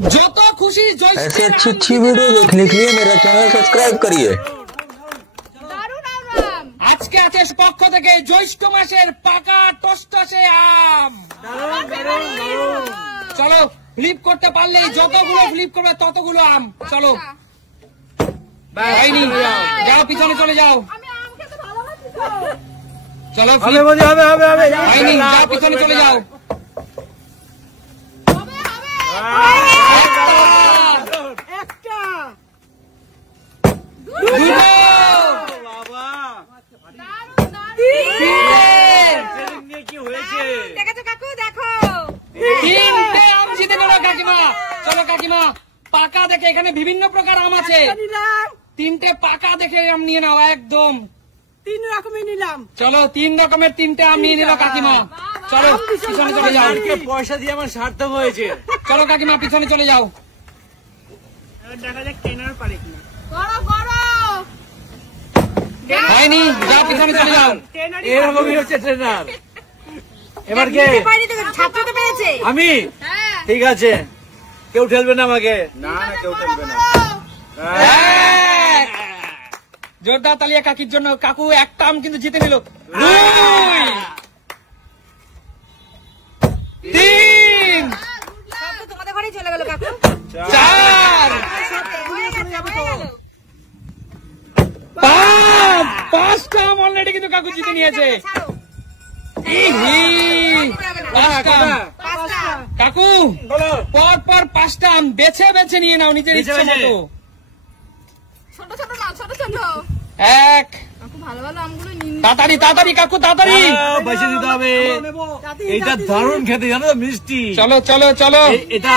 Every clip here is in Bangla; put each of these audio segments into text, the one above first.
যত খুশি ऐसे अच्छी अच्छी वीडियो देखने के लिए मेरा चैनल सब्सक्राइब करिए। আজকে আছে পক্ষ থেকে জ্যৈষ্ঠ মাসের পাকা টসটসে আম। চলো ফ্লিপ করতে পারলেই যতগুলো ফ্লিপ করবে ততগুলো আম। চলো হয়নি, যাও পিছনে চলে যাও। চলো হয়নি, যাও পিছনে চলে যাও। তিনটে আম জিতে গেল কাকিমা। চলো কাকিমা পাকা দেখে, এখানে বিভিন্ন প্রকার আম আছে, তিনটে পাকা দেখে আম নিয়ে নাও। একদম 3 রকমের নিলাম। চলো 3 রকমের 3টে আম নিয়ে নিল কাকিমা। চলো পিছনে চলে যাও। পয়সা দিয়ে আমার সার্থক হয়েছে। চলো কাকিমা পিছনে চলে যাও। দেখা যাক ট্রেনার পারে কিনা। হয়নি, যাও পিছনে চলে যাও। এরকমই হচ্ছে ট্রেনার। এবার কে? আমি? ঠিক আছে, কেউ ঠেলবে না আমাকে। না কেউ ঠেলবে না। জোরদার তালিয়া কাকির জন্য। কাকু একটা আম কিন্তু জিতে নিল। 2 3 তোমাদের ঘরেই চলে গেল কাকু। 4 5 5টা আম অলরেডি কিন্তু কাকু জিতে নিয়েছে। কাকু পর পর 5টা আম বেছে বেছে নিয়ে নাও নিজের ইচ্ছে মতো। ছোট ছোট না, ছোট ছোট। 1 কাকু ভালো ভালো আমগুলো নিন। তাড়াতাড়ি তাড়াতাড়ি কাকু তাড়াতাড়ি। পয়সা দিতে হবে। এটা দারুণ খেতে, জানো তো, মিষ্টি। চলো চলো চলো। এটা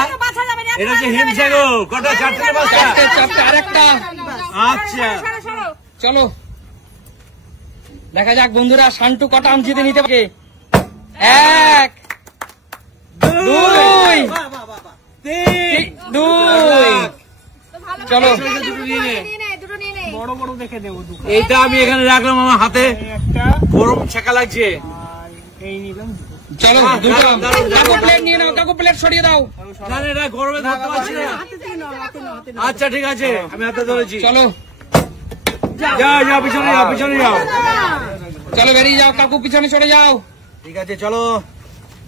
হচ্ছে হিমসাগর। কটা? 4টে 5টা? 4টে আরেকটা। আচ্ছা চলো দেখা যাক বন্ধুরা শান্টু কটা আম জিতে নিতে পারে। 1 2 2 চলো বড় বড় দেখে দেবো। এইটা আমি এখানে রাখলাম আমার হাতে। গরম ছেঁকা লাগছে। এই নিলাম। চলো দুটো আম। কাকু প্লেট নিয়ে নাও, কাকু প্লেট সরিয়ে দাও। না না, এটা গরমে ধরতে পারছি না। আচ্ছা ঠিক আছে, আমি হাতে ধরেছি। চলো যাও যাও, পিছনে যাও, পিছনে যাও। চলো বেরিয়ে যাও কাকু, পিছনে চলে যাও। ঠিক আছে চলো,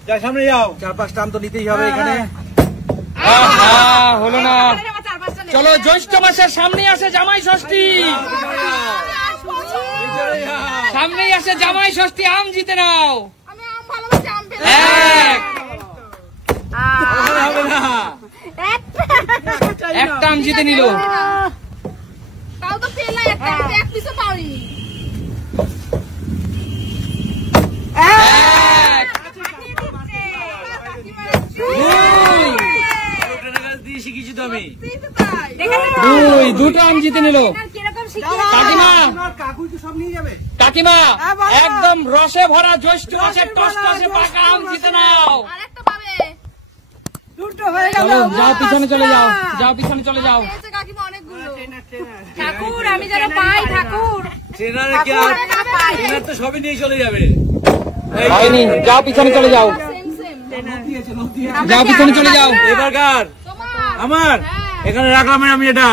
যা সামনে যাও। 4-5টা আম তো নিতেই হবে এখানে। হলো না। চলো জ্যৈষ্ঠ মাসের সামনে আসে জামাই ষষ্ঠী। সামনেই আসে জামাই ষষ্ঠী, আম জিতে নাও। আমি আম ভালোবাসি, আম পেলাম। 1 হবে না। একটা আম জিতে নিল। তাও তো পেলাম একটা, এক পিসও পাওনি। 1 দিয়ে শিখেছি তো আমি। 2 দুটো আম জিতে নিল। কাকিমা কাকু তো সব নিয়ে যাবে। কাকিমা একদম রসে ভরা জ্যৈষ্ঠ মাসের টসটসে পাকা আম জিতে নাও। আরেকটা পাবে। দুটো হয়ে গেল। চলো যাও পিছনে চলে যাও, যাও পিছনে চলে যাও। পেয়েছে কাকিমা অনেকগুলো। ঠাকুর আমি যেন পাই, ঠাকুর। ট্রেনারে কি আর? ট্রেনার তো সবই নিয়ে চলে যাবে। হয়নি, যাও পিছনে চলে যাও, সেম সেম। যাও পিছনে চলে যাও। এবার কার? তোমার। আমার? এখানে রাখলাম আমি এটা।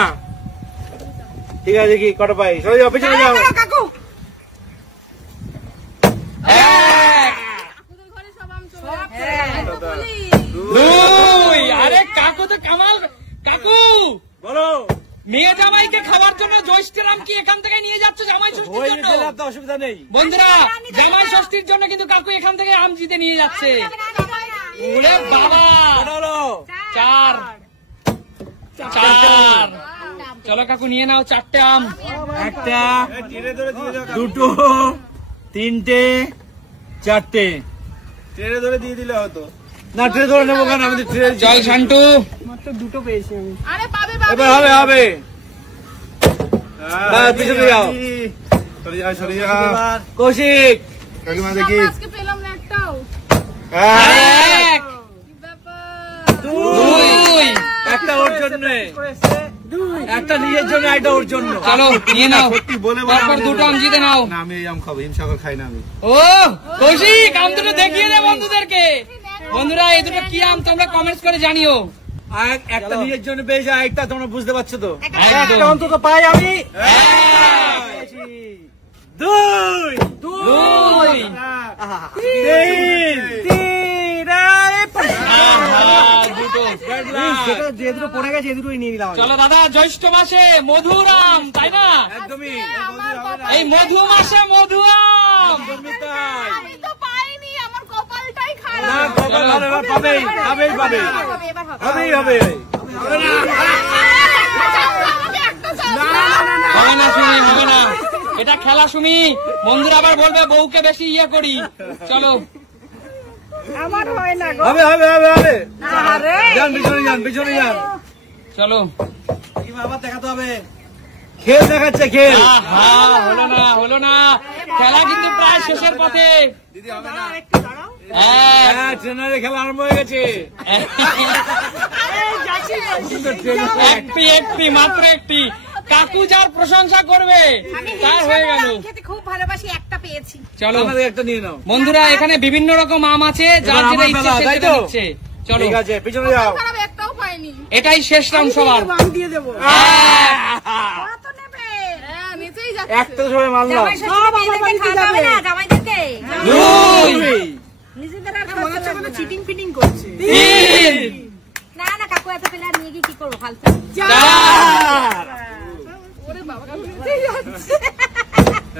ঠিক আছে, দেখি কটা পাই। চলে যাও, পিছনে যাও। কাকু 1 কাকুদের ঘরে সব আম চলে যাচ্ছে। আমি তো বলি। 2 আরে কাকু তো কামাল। কাকু বলো। মেয়ে জামাইকে খাবার জন্য জ্যৈষ্ঠের আম কি এখান থেকে নিয়ে যাচ্ছে জামাই ষষ্ঠীর ওই জন্য? দিলে তো অসুবিধা নেই। বন্ধুরা জামাই ষষ্ঠীর জন্য কিন্তু কাকু এখান থেকে আম জিতে নিয়ে যাচ্ছে। ওরে বাবা, কটা হলো? 4 চলো কাকু নিয়ে নাও 4টে আম। 1টা 2টো 3টে 4টে। ট্রেনে ধরে দিয়ে দিলে হতো। না, ট্রে ধরে নেবো কেন? আমি তো ট্রে। চল শান্টু। মাত্র দুটো পেয়েছি আমি। আরে পাবে পাবে। এবার হবে হবে। পিছনে যাও। সরে যাও সরে যাও। কৌশিক কাকিমা দেখি। আজকে পেলাম না একটাও। 1 কি ব্যাপার? 2 একটা ওর জন্য, একটা নিজের জন্য, একটা ওর জন্য। চলো নিয়ে নাও। সত্যি বলে তারপর দুটো আম জিতে নাও। না, আমি এই আম খাবো, হিমসাগর খাই না আমি। ও কৌশিক, আম দুটো দেখিয়ে দে বন্ধুদেরকে। বন্ধুরা এই দুটো কি আম তোমরা কমেন্টস করে জানিও। একটা নিজের জন্য পেয়েছে, একটা তোমরা বুঝতে পারছো তো? একদম। একটা অন্তত পাই আমি। দুই দুই। তিন আহা, দুটো। যে দুটো পড়ে গেছে এ দুটোই নিয়ে নিলাম আমি। চলো দাদা, জ্যৈষ্ঠ মাসে মধুরাম, তাই না? একদমই এই মধু মাসে মধুরাম। একদমই তাই। আমি তো পাইনি, আমার কপালটাই না, খারাপ। কপাল ভালো, এবার পাবেই পাবেই পাবে হবে, এবার হবে। হবেই হবে। আমাকে একটা চান্স হবে না সুমি, হবে না, এটা খেলা সুমি। বন্ধুরা আবার বলবে বউকে বেশি ইয়ে করি। চলো আমার হয় না গো। হবে হবে হবে হবে। আরে যান পিছনে যান, পিছনে যান। চলো। আবার দেখাতে হবে। খেল দেখাচ্ছে, খেল। আহা, হলো না, হলো না, খেলা কিন্তু প্রায় শেষের পথে। এক, হ্যাঁ, ট্রেনারের খেলা আরম্ভ হয়ে গেছে। একটি একটি মাত্র একটি। কাকু যার প্রশংসা করবে আমি তার হয়ে গেল। আম খেতে খুব ভালোবাসি, একটা পেয়েছি। চলো আমাদের একটা নিয়ে নাও। বন্ধুরা, এখানে বিভিন্ন রকম আম আছে, যার এবার যেটা আমার ইচ্ছে বেলা, সে তাই সেটা তো? নিচ্ছে। চলো, ঠিক আছে, পিছনে যাও। খারাপ একটাও পাইনি। এটাই শেষ রাউন্ড সবার। আমি দিয়ে দেবো। কত নেবে? হ্যাঁ, নিচেই যাচ্ছে। একটা সবাই মানলাম। জামাই ষষ্ঠীতে মেয়েদেরকে খাওয়াতে হবে না, জামাইদেরকে। দুই, নিজেদের আর মনে হচ্ছে খাওয়াতে কোনো লাগবে না। চিটিং ফিটিং করছে। তিন, না না কাকু, এত পেলে আর নিয়ে গিয়ে কি করবো ফালতু? চার, ওরে বাবা, কাকু নিচেই যাচ্ছে।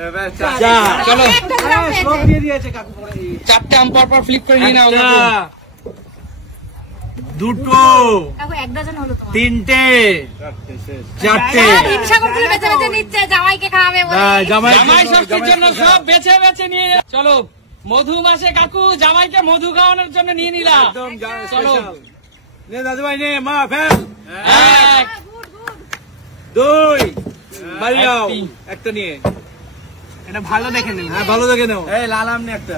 এবার চার, চলো। একটা গ্রাম সব পেয়েছে। দিয়ে দিয়েছে কাকু পরে। চারটে আম পর পর ফ্লিপ করে নিয়ে নাও। একটা, দুটো, কাকু, এক ডজন হলো তোমার। তিনটে, চারটে। আর হিমসাগরগুলো বেছে বেছে নিচ্ছে, জামাইকে খাওয়াবে বলে। হ্যাঁ, জামাই জামাই ষষ্ঠীর জন্য সব বেছে বেছে নিয়ে চলো। মধু মাসে কাকু জামাইকে মধু খাওয়ানোর জন্য নিয়ে নিলাম। একদম চলো। স্পেশাল। নে দাদু ভাই, নে মা ফেল। এক, দুই, বাড়ি যাও। একটি। একটা নিয়ে। এটা ভালো দেখে নেবে। হ্যাঁ, ভালো দেখে নাও। এই লাল আম নে একটা।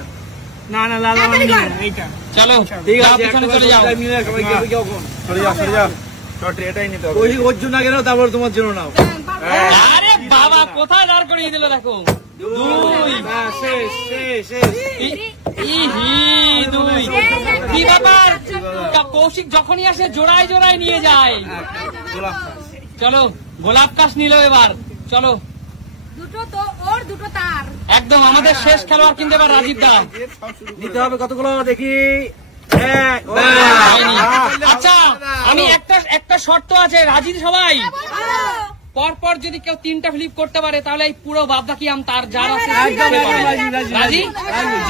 না না লাল আমার নিয়ে নাও, এইটা। চলো ঠিক যাও, আছে, পিছনে চলে যাও। একটা মিলে সবাই কেউ কেউ কোন। সরে যাও, সরে যাও। শর্ট এটাই নিতে হবে। ওই ওর জন্য আগে নাও, তারপর তোমার জন্য নাও। আরে বাবা, কোথায় দাঁড় করিয়ে দিল দেখো। দুই, হ্যাঁ, শেষ শেষ শেষ। ইহি, দুই। কি ব্যাপার, কৌশিক যখনই আসে জোড়ায় জোড়ায় নিয়ে যায়। চলো, গোলাপ কাশ নিল এবার। চলো, দুটো তো ওর, দুটো তার। একদম আমাদের শেষ খেলোয়াড় কিন্তু এবার রাজীব দা। নিতে হবে কতগুলো দেখি। এক, হয়নি। আচ্ছা, আমি একটা শর্ত আছে, রাজি সবাই? পরপর যদি কেউ তিনটা ফ্লিপ করতে পারে তাহলে এই পুরো বাদবাকি আম তার, যার আছে সে একদম, খেতে পারে। রাজি, রাজি, রাজি?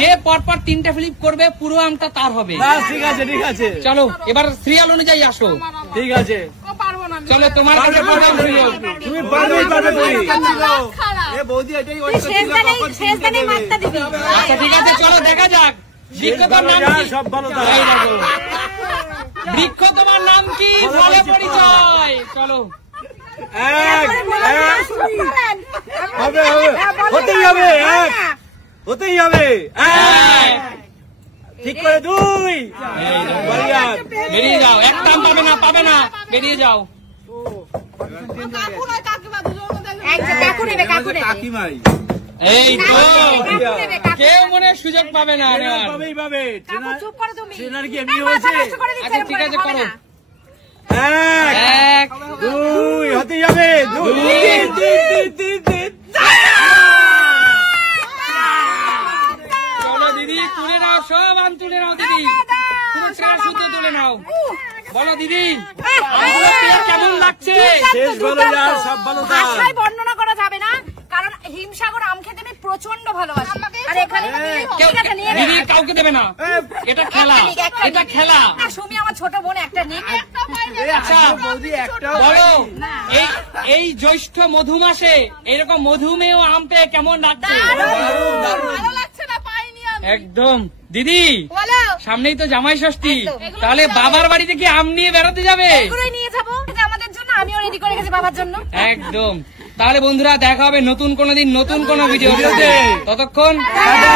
যে পরপর তিনটা ফ্লিপ করবে পুরো আমটা তার হবে। বাস, ঠিক আছে ঠিক আছে চলো এবার সিরিয়াল অনুযায়ী আসো। ঠিক আছে। ও পারবো না আমি। চলো, তোমার কাছে প্রথম সুযোগ। তুমি পারবে পারবে তুমি। রাগ খারাপ। এ বৌদি এটাই তুই শেষ দানে মাত্রা দিবি। আচ্ছা ঠিক আছে, চলো দেখা যাক। বৃক্ষ তোমার নাম কি? সব ভালো তার। এই দেখো। বৃক্ষ তোমার নাম কি? বলে পরিচয়। চলো, এক, এক, হবে হবে, হতেই হবে। এক, হতেই হবে। এক, ঠিক করে দুই। এই দেখো। বাড়ি যাও। বেরিয়ে যাও, একটা আম পাবে না, পাবে না, বেরিয়ে যাও। কাকু নয়, কাকিমা, দুজনের মধ্যে একজন। কাকু নেবে, কাকু নেবে। কাকিমাই। এই তো, কাকু নেবে, কাকু। কেউ মনে হয় সুযোগ পাবে না আর। পাবেই পাবে। কাকু, চুপ করো তুমি। ট্রেনার কি এমনি এই মাথা হয়েছে? নষ্ট করে দিচ্ছে, আচ্ছা, এরকম ঠিক আছে, হবে করো। না। এক, এক, দুই, হতেই হবে। দুই, দুই। তিন, তিন, তিন, তিন, তিন। চলো দিদি, তুলে নাও, সব আম তুলে নাও দিদি। পুরো ট্রেনার শুদ্ধ তুলে নাও। বলো দিদি, আমগুলো পেয়ে কেমন লাগছে? শেষ ভালো যার, সব ভালো তার। ভাষায় বর্ণনা করা যাবে না, কারণ হিমসাগর আম খেতে আমি প্রচন্ড ভালোবাসি। আর এখানে কেউ ঠিক আছে, নিয়ে নে। দিদি কাউকে দেবে না, এটা খেলা, এটা খেলা। আর সুমি আমার ছোট বোন, একটা নিক। আচ্ছা বৌদি একটা বলো, এই জ্যৈষ্ঠ মধু মাসে এরকম মধুমেয় আম পেয়ে কেমন লাগছে? ভালো লাগছে না, পাইনি আমি। একদম। দিদি, বলো। সামনেই তো জামাই ষষ্ঠী, একদম। তাহলে বাবার বাড়িতে কি আম নিয়ে বেড়াতে যাবে? এগুলোই নিয়ে যাবো, এটা আমাদের জন্য, আমিও রেডি করে রেখেছি বাবার জন্য। একদম। তাহলে বন্ধুরা দেখা হবে নতুন কোনো দিন, নতুন কোনো ভিডিওতে। ততক্ষণ টাটা।